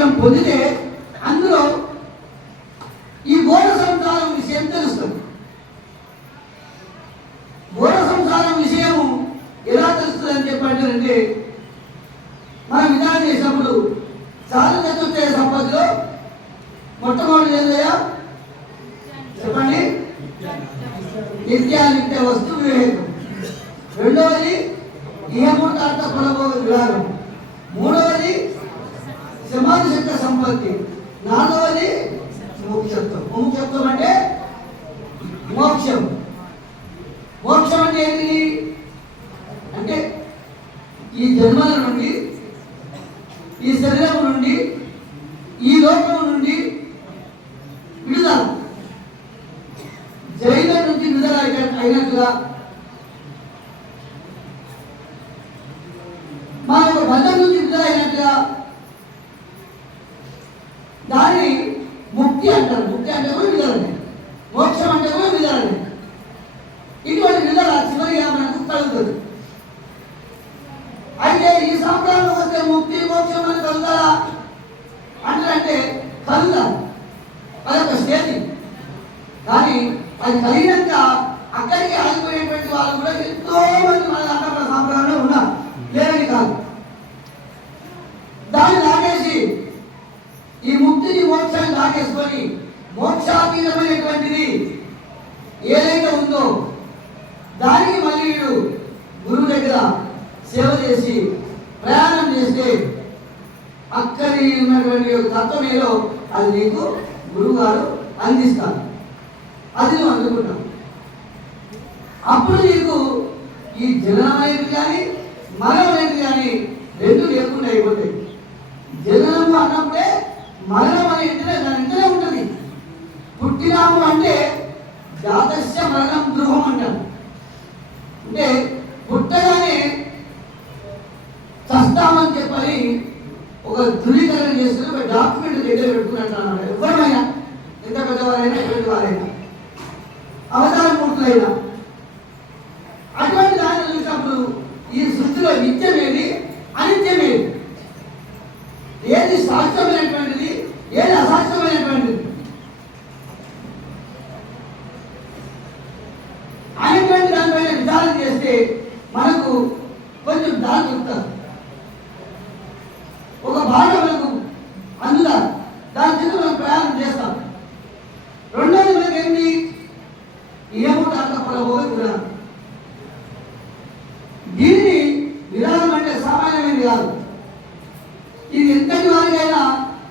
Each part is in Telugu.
జ్ఞానం పొందితే అందులో ఈ ఘోర సంసారం విషయం తెలుస్తుంది. ఘోర సంసారం విషయము ఎలా తెలుస్తుంది అని చెప్పంటే మనం విధానం చేసినప్పుడు చాలా చతుర్థ సంపదలో మొట్టమొదటి ఏందయ్యా చెప్పండి. నిత్యానిత్య వస్తు వివేకం. రెండవది ఇహమూర్తార్థ ఫలభోగ విధానం మూడవది సమాధి శక్త సంపత్తి. నాలుగవది మోక్షత్వం. మోక్షత్వం అంటే మోక్షం. మోక్షం అంటే ఏంటి అంటే ఈ జన్మల నుండి ఈ శరీరం నుండి ఈ లోకం నుండి విడుదల. జైలు నుంచి విడుదల అయిన- అయినట్టుగా మన యొక్క బంధం నుంచి విడుదల అయినట్టుగా దాన్ని ముక్తి అంటారు ముక్తి అంటే కూడా విడుదలనే మోక్షం అంటే కూడా విడుదలనే ఇటువంటి విడుదల చివరిగా మనకు కలుగుతుంది అయితే ఈ సంప్రదాయం వస్తే ముక్తి మోక్షం అని కలుగుతారా అంటే కలుగుతారు అదొక కానీ అది కలిగినాక అక్కడికి ఆగిపోయేటువంటి వాళ్ళు కూడా ఎంతో మంది మన దాంట్లో సాంప్రదాయంలో ఉన్నారు. లేదని కాదు. దాన్ని లాగేసి ఈ ముక్తిని మోక్షాన్ని లాగేసుకొని మోక్షాతీతమైనటువంటిది ఏదైతే ఉందో దానికి మళ్ళీ వీడు గురువు దగ్గర సేవ చేసి ప్రయాణం చేస్తే అక్కడి ఉన్నటువంటి తత్వం ఏదో అది నీకు గురువు గారు అందిస్తాను. అది నువ్వు అందుకుంటావు. అప్పుడు నీకు ఈ జననమైనది కానీ మరణమైపు కానీ రెండు లేకుండా అయిపోతాయి. జననము అన్నప్పుడే మరణం అనేది దాని ఇంటనే ఉంటుంది. పుట్టినాము అంటే జాతస్య మరణం గృహం అంటారు. అంటే పుట్టగానే చస్తామని చెప్పని ఒక ధృవీకరణ చేసుకుని ఒక డాక్యుమెంట్ దగ్గర పెట్టుకున్నట్టు ఎవరైనా ఎంత పెద్దవారైనా ఎటువంటి వారైనా అవతార పూర్తులైనా అటువంటి దాన్ని చూసినప్పుడు ఈ సృష్టిలో నిత్యమేది అనిత్యమేది ఏది శాస్త్రమైనటువంటిది ఏది అశాస్త్రమైనటువంటిది అనేటువంటి దానిపైన విధానం చేస్తే మనకు కొంచెం దారి చెప్తారు ఒక భాగం మనకు అందుదా దాని కింద మనం ప్రయాణం చేస్తాం రెండోది మనకి ఏంటి ఏమో దాంట్లో పొలబోయే విరామం దీనిని విరామం అంటే సామాన్యమైనది కాదు ఇది ఎంతటి వారికైనా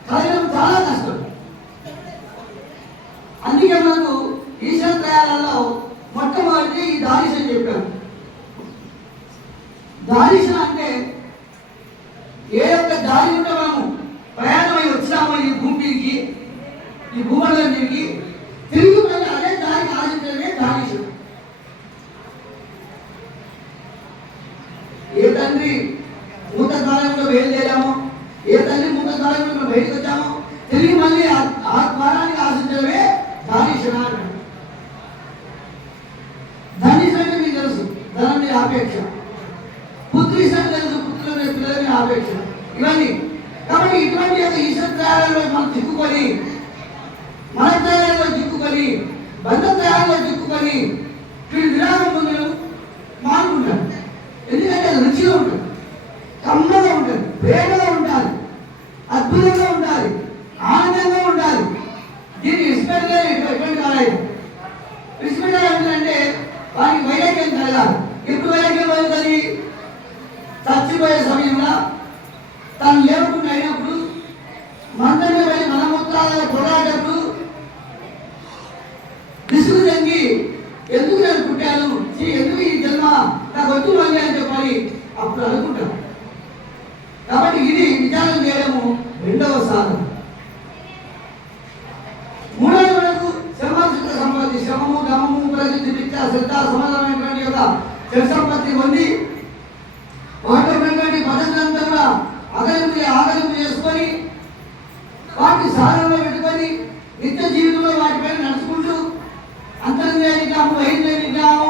కలగడం చాలా కష్టం. అందుకే మనకు ఈశ్వర ప్రయాణాల్లో మొట్టమొదటి ఈ దారిశం చెప్పాను దారిశం అంటే ఏ యొక్క దారి ఉంటే మనము ప్రయాణమై వచ్చినామో ఈ భూమికి ఈ భూమండలం తిరిగి తిరిగి మళ్ళీ ఆ- ఆ ఆశించడమే ధనిషణ అంటాడు ధనిషణ అంటే మీకు తెలుసు. ధనం మీద ఆపేక్ష. పుత్రీషణ తెలుసు పుత్రుల మీద పిల్లల మీద ఆపేక్ష. ఇవన్నీ. కాబట్టి ఇటువంటి యొక్క ఈశ్వర ప్రయాణంలో మనం చిక్కుకొని మన ప్రయాణంలో చిక్కుకొని బంధ ప్రయాణంలో చిక్కుకొని వీళ్ళు విరాగం పొందడం మనమూత్రాలలో పోరాడేటప్పుడు విసుగు చెంది ఎందుకు నేను పుట్టాను? ఎందుకు ఈ జన్మ నాకు వద్దు మళ్ళీ అని చెప్పాలి అప్పుడు అనుకుంటాను కాబట్టి ఇది విచారణ చేయడము రెండవ సాధన. మూడవ వరకు శ్రమశుద్ధ సంపత్తి శ్రమము గమము ప్రసిద్ధి విద్య శ్రద్ధ సమాధానమైనటువంటి యొక్క జన సంపత్తి పొంది వాటిలో ఉన్నటువంటి పద్ధతులంతా కూడా అగలింపు ఆగలింపు చేసుకొని వాటిని సాధనలో పెట్టుకొని నిత్య జీవితంలో వాటిపై నడుచుకుంటూ అంతర్జాతీయము బహిర్జాతీయము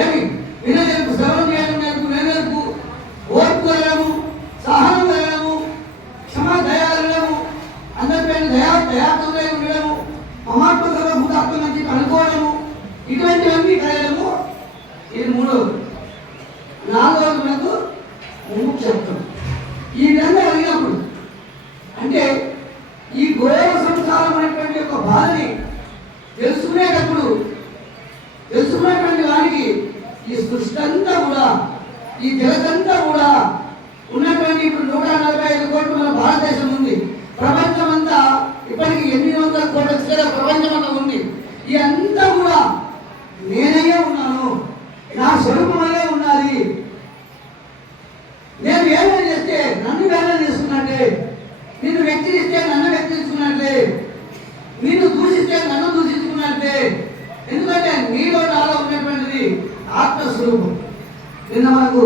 ఏమి? వినజరుపు శ్రవణం చేయడం నేర్పు నేర్పు ఓర్పు కలగము సహనం కలగము అందరిపైన దయా దయాత్మగా ఉండడము మమాత్మకంగా భూతాత్మ మంచి కనుకోవడము ఇటువంటివన్నీ కలగడము. ఇది మూడవది నాలుగవది మనకు ముఖ్యత్వం ఈ విధంగా కలిగినప్పుడు అంటే ఈ ఘోర సంసారం అనేటువంటి యొక్క బాధని తెలుసుకునేటప్పుడు తెలుసుకున్నటువంటి వారికి ఈ సృష్టి అంతా కూడా ఈ జలకంతా కూడా ఉన్నటువంటి ఇప్పుడు నూట నలభై ఐదు కోట్లు మన భారతదేశం ఉంది. ప్రపంచం అంతా ఇప్పటికి ఎనిమిది వందల కోట్ల చిల్లర ప్రపంచం అంతా ఉంది. ఈ అంతా కూడా నేనయ్యే ఉన్నాను. నా స్వరూపమయ్యే ఉన్నది నేను ఏమైనా చేస్తే నన్ను వేదన చేస్తున్నట్లే నిన్ను వ్యక్తిస్తే నన్ను వ్యక్తిస్తున్నట్లే నిన్ను దూషిస్తే నన్ను దూషించుకున్నట్లే ఎందుకంటే నీలో నాలో ఉన్నటువంటిది ఆత్మస్వరూపం. నిన్న మనకు